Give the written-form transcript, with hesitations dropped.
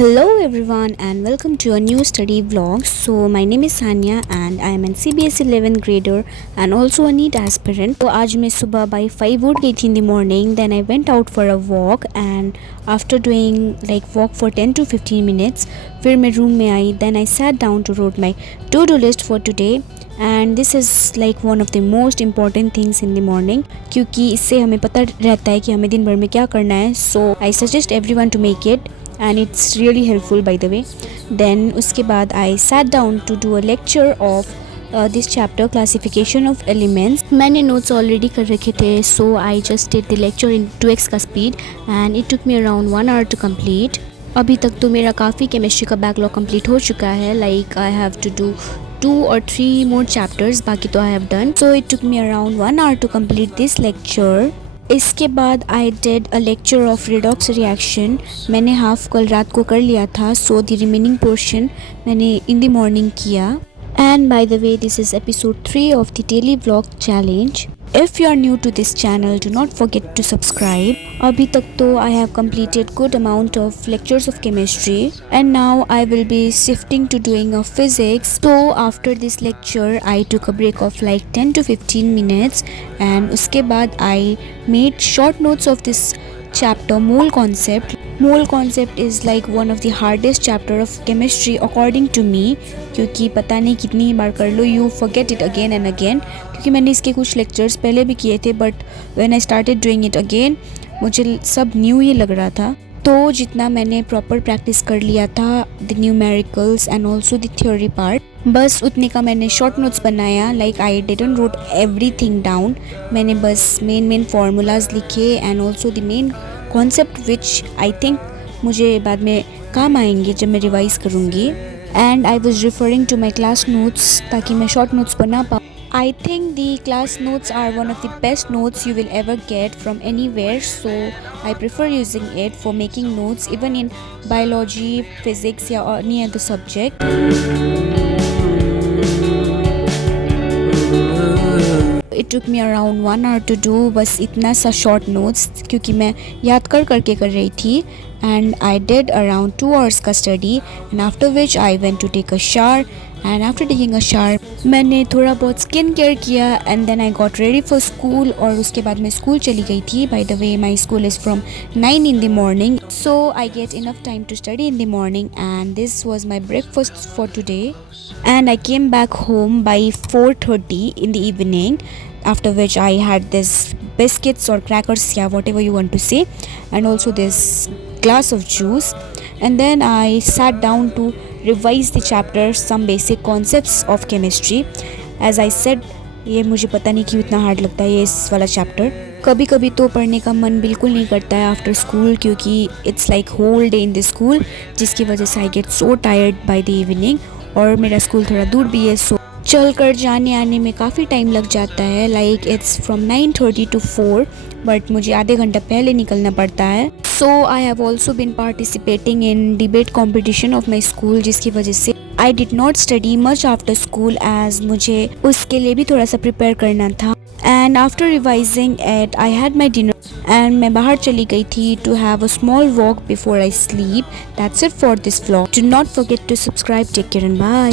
Hello everyone and welcome to a new study vlog. So my name is Sanya and I am an CBSE 11th grader and also a NEET aspirant. So आज मैं सुबह by 5 उठ गई थी in the morning. Then I went out for a walk and after doing like walk for 10 to 15 minutes फिर मैं room में आई. Then I sat down to write my to-do list for today. And this is like one of the most important things in the morning क्योंकि इससे हमें पता रहता है कि हमें दिन भर में क्या करना है. So I suggest everyone to make it. And it's really helpful by the way. Then उसके बाद I sat down to do a lecture of this chapter classification of elements. मैंने notes already कर रखे थे so I just did the lecture in 2x का speed and it took me around 1 hour to complete. अभी तक तो मेरा काफ़ी केमिस्ट्री का बैकलॉग कंप्लीट हो चुका है. Like I have to do 2 or 3 more chapters, बाकी तो I have done. So it took me around 1 hour to complete this lecture. इसके बाद I did a lecture of redox reaction. मैंने half कल रात को कर लिया था सो द रिमेनिंग पोर्शन मैंने इन द मॉर्निंग किया. And by the way this is episode 3 of the daily vlog challenge. If you are new to this channel, do not forget to subscribe. अभी तक तो I have completed good amount of lectures of chemistry and now I will be shifting to doing a physics. So after this lecture I took a break of like 10 to 15 minutes and उसके बाद I made short notes of this chapter mole concept. Mole concept is like one of the hardest chapter of chemistry according to me क्योंकि पता नहीं कितनी बार कर लो you forget it again and again. क्योंकि मैंने इसके कुछ lectures पहले भी किए थे but when I started doing it again मुझे सब न्यू ही लग रहा था. तो जितना मैंने प्रॉपर प्रैक्टिस कर लिया था the numericals and also the theory part बस उतने का मैंने शॉर्ट नोट्स बनाया. Like I didn't wrote everything down. मैंने बस मेन फार्मूलाज लिखे and also the main concept which I think मुझे बाद में काम आएंगे जब मैं रिवाइज करूँगी. And I was referring to my class notes ताकि मैं शॉर्ट नोट्स बना पाऊँ. I think the class notes are one of the best notes you will ever get from anywhere, so I prefer using it for making notes even in biology, physics or any other subject. It took me around 1 hour to do बस इतना सा short notes क्योंकि मैं याद करके कर रही थी. And I did around 2 hours का study and after which I went to take a shower. And after taking a shower मैंने थोड़ा बहुत स्किन केयर किया and then I got ready for school. और उसके बाद मैं स्कूल चली गई थी. By the way my school is from 9 in the morning so I get enough time to study in the morning and this was my breakfast for today. And I came back home by 4:30 in the evening after which I had this biscuits or crackers, yeah, whatever you want to say, and also this glass of juice. And then I sat down to revise the chapter, some basic concepts of chemistry. As I said, ये मुझे पता नहीं क्यों इतना hard लगता है ये इस वाला चैप्टर. कभी कभी तो पढ़ने का मन बिल्कुल नहीं करता है आफ्टर स्कूल क्योंकि it's like whole day in the school जिसकी वजह से I get so tired by the evening. और मेरा स्कूल थोड़ा दूर भी है सो चल कर जाने आने में काफ़ी टाइम लग जाता है. Like it's from 9:30 to 4 but मुझे आधे घंटा पहले निकलना पड़ता है. So I have also been participating in debate competition of my school जिसकी वजह से I did not study much after school as मुझे उसके लिए भी थोड़ा सा प्रिपेयर करना था. And after revising eight I had my dinner and मैं बाहर चली गई थी to have a small walk before I sleep. That's it for this vlog. Do not forget to subscribe. Take care and bye.